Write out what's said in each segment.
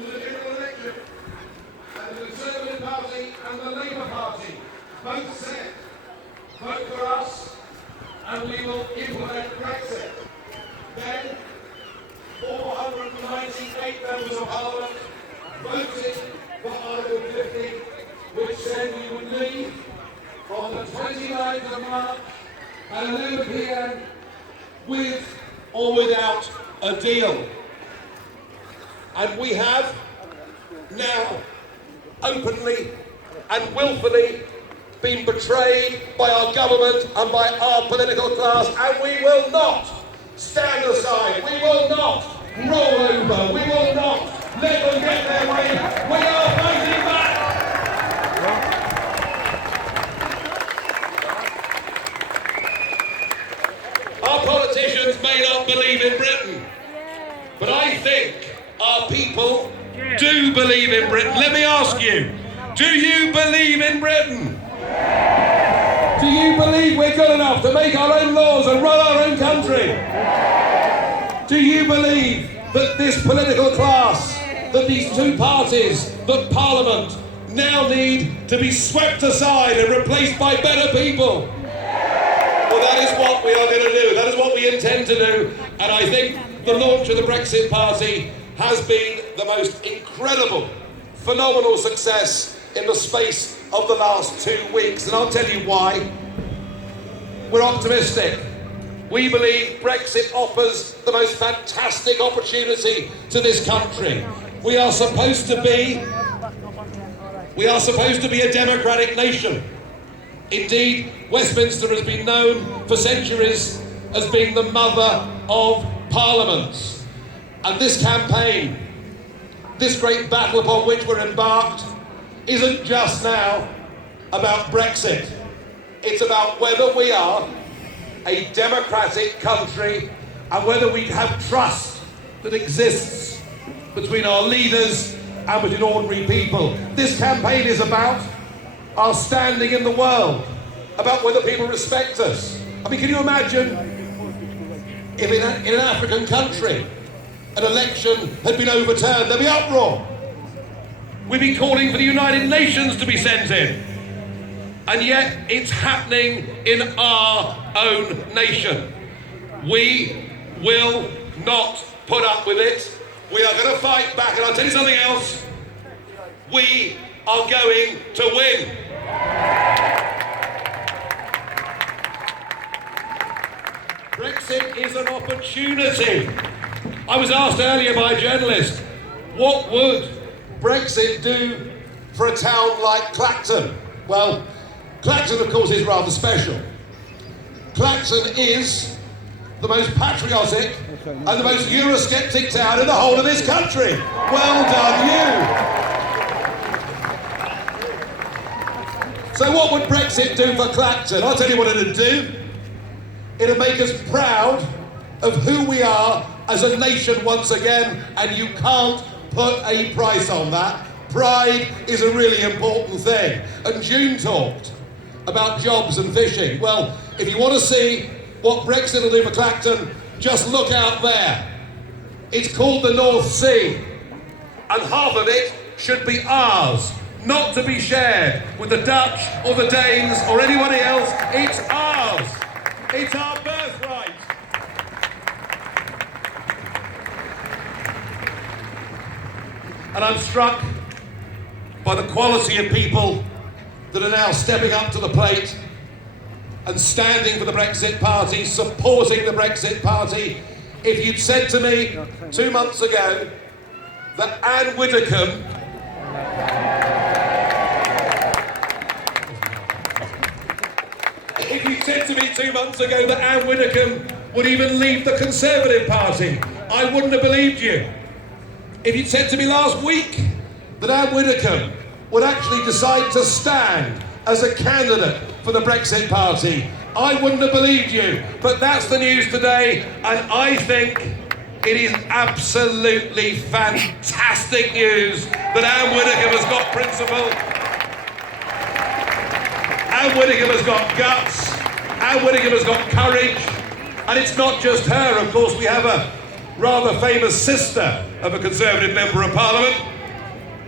was a general election, and the Conservative Party and the Labour Party both said, vote for us and we will implement Brexit. Then 498 members of Parliament voted for Article 50, which said we would leave on the 29th of March at 11 p.m. with or without a deal. And we have now openly and willfully been betrayed by our government and by our political class, and we will not stand aside. We will not roll over. We will not let them get their way. We are fighting back. Our politicians may not believe in Britain, but I think our people do believe in Britain. Let me ask you, do you believe in Britain? Do you believe we're good enough to make our own laws and run our own country? Do you believe that this political class, that these two parties, that Parliament now need to be swept aside and replaced by better people? Well, that is what we are going to do. That is what we intend to do. And I think the launch of the Brexit Party has been the most incredible, phenomenal success in the space of the last 2 weeks. And I'll tell you why. We're optimistic. We believe Brexit offers the most fantastic opportunity to this country. We are supposed to be a democratic nation. Indeed, Westminster has been known for centuries as being the mother of parliaments. And this campaign, this great battle upon which we're embarked, isn't just now about Brexit. It's about whether we are a democratic country and whether we have trust that exists between our leaders and between ordinary people. This campaign is about our standing in the world, about whether people respect us. I mean, can you imagine if in an African country an election had been overturned? There'd be uproar. We'd be calling for the United Nations to be sent in. And yet it's happening in our own nation. We will not put up with it. We are going to fight back. And I'll tell you something else. We are going to win. Brexit is an opportunity. I was asked earlier by a journalist, what would Brexit do for a town like Clacton? Well, Clacton, of course, is rather special. Clacton is the most patriotic and the most Eurosceptic town in the whole of this country. Well done, you. So what would Brexit do for Clacton? I'll tell you what it'd do. It'd make us proud of who we are as a nation once again, and you can't put a price on that. Pride is a really important thing. And June talked about jobs and fishing. Well, if you want to see what Brexit will do for Clacton, just look out there. It's called the North Sea, and half of it should be ours, not to be shared with the Dutch or the Danes or anybody else. It's ours. It's our birthright. And I'm struck by the quality of people that are now stepping up to the plate and standing for the Brexit Party, supporting the Brexit Party. If you'd said to me 2 months ago that Anne Widdecombe would even leave the Conservative Party, I wouldn't have believed you. If you'd said to me last week that Anne Widdecombe would actually decide to stand as a candidate for the Brexit Party, I wouldn't have believed you. But that's the news today, and I think it is absolutely fantastic news that Anne Widdecombe has got principle. Anne Widdecombe has got guts. Anne Widdecombe has got courage. And it's not just her, of course. We have a rather famous sister of a Conservative Member of Parliament,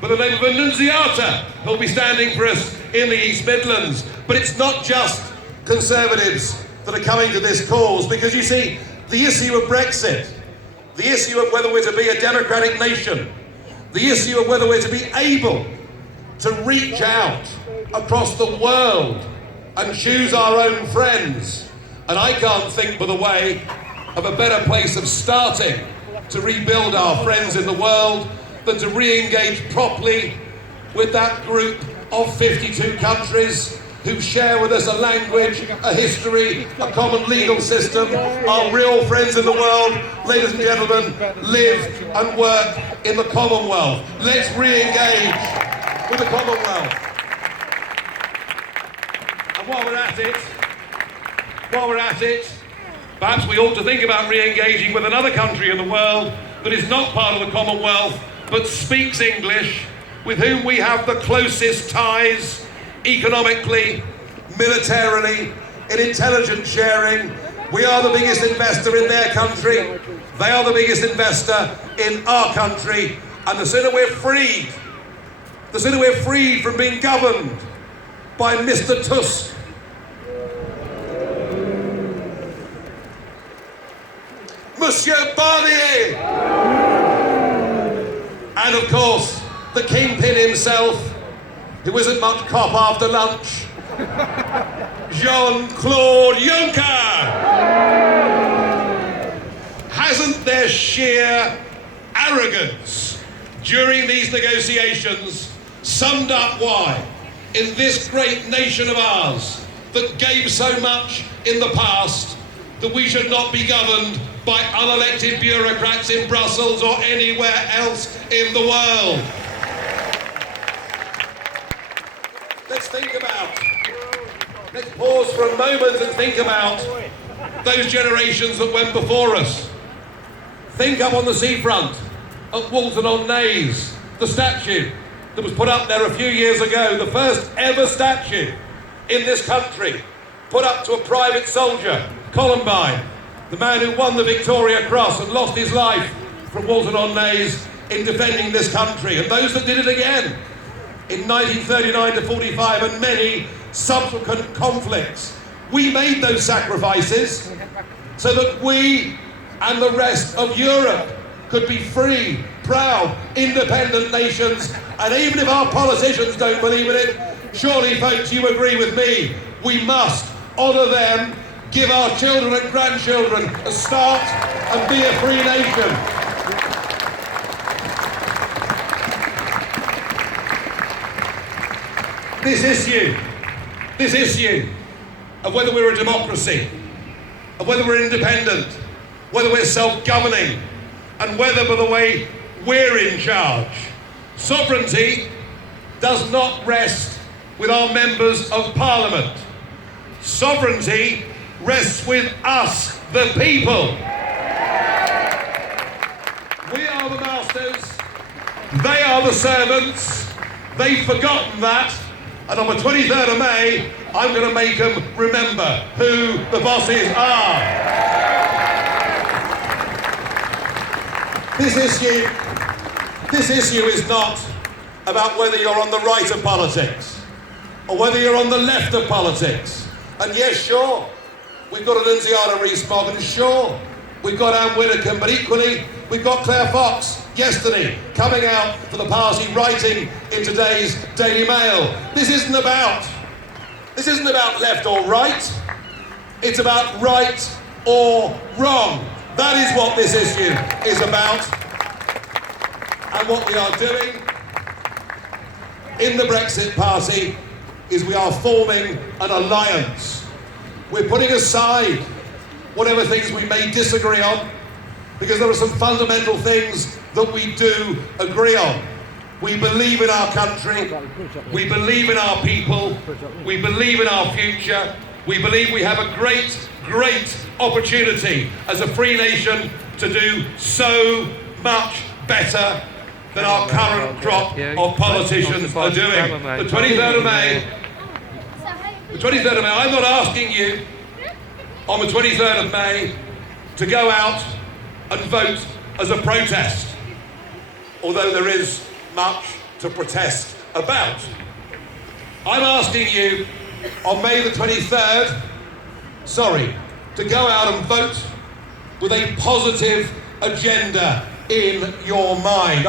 by the name of Annunziata, who'll be standing for us in the East Midlands. But it's not just Conservatives that are coming to this cause, because you see, the issue of Brexit, the issue of whether we're to be a democratic nation, the issue of whether we're to be able to reach out across the world and choose our own friends. And I can't think, by the way, of a better place of starting to rebuild our friends in the world than to re-engage properly with that group of 52 countries who share with us a language, a history, a common legal system. Our real friends in the world, ladies and gentlemen, live and work in the Commonwealth. Let's re-engage with the Commonwealth. And while we're at it, perhaps we ought to think about re-engaging with another country in the world that is not part of the Commonwealth, but speaks English, with whom we have the closest ties economically, militarily, in intelligence sharing. We are the biggest investor in their country. They are the biggest investor in our country. And the sooner we're freed from being governed by Mr. Tusk, Monsieur Barnier, and of course, the kingpin himself, who isn't much cop after lunch, Jean-Claude Juncker. Hasn't their sheer arrogance during these negotiations summed up why, in this great nation of ours that gave so much in the past, that we should not be governed by unelected bureaucrats in Brussels or anywhere else in the world? Let's pause for a moment and think about those generations that went before us. Think up on the seafront at Walton on Naze, the statue that was put up there a few years ago, the first ever statue in this country, put up to a private soldier, Columbine, the man who won the Victoria Cross and lost his life from Walton on Naze in defending this country, and those that did it again in 1939 to 45 and many subsequent conflicts. We made those sacrifices so that we and the rest of Europe could be free, proud, independent nations. And even if our politicians don't believe in it, surely, folks, you agree with me, we must honour them, give our children and grandchildren a start and be a free nation. This issue of whether we're a democracy, of whether we're independent, whether we're self-governing, and whether, by the way, we're in charge. Sovereignty does not rest with our members of Parliament. Sovereignty rests with us, the people. We are the masters, they are the servants. They've forgotten that. And on the 23rd of May, I'm going to make them remember who the bosses are. This issue is not about whether you're on the right of politics or whether you're on the left of politics. And yes, sure, we've got Annunziata Rees-Mogg, and sure, we've got Anne Widdecombe, but equally, we've got Claire Fox yesterday coming out for the party, writing in today's Daily Mail. This isn't about left or right. It's about right or wrong. That is what this issue is about. And what we are doing in the Brexit party is we are forming an alliance. We're putting aside whatever things we may disagree on, because there are some fundamental things that we do agree on. We believe in our country, we believe in our people, we believe in our future, we believe we have a great, great opportunity as a free nation to do so much better than our current crop of politicians are doing. The 23rd of May, I'm not asking you on the 23rd of May to go out and vote as a protest, although there is much to protest about. I'm asking you on May the 23rd, to go out and vote with a positive agenda in your mind.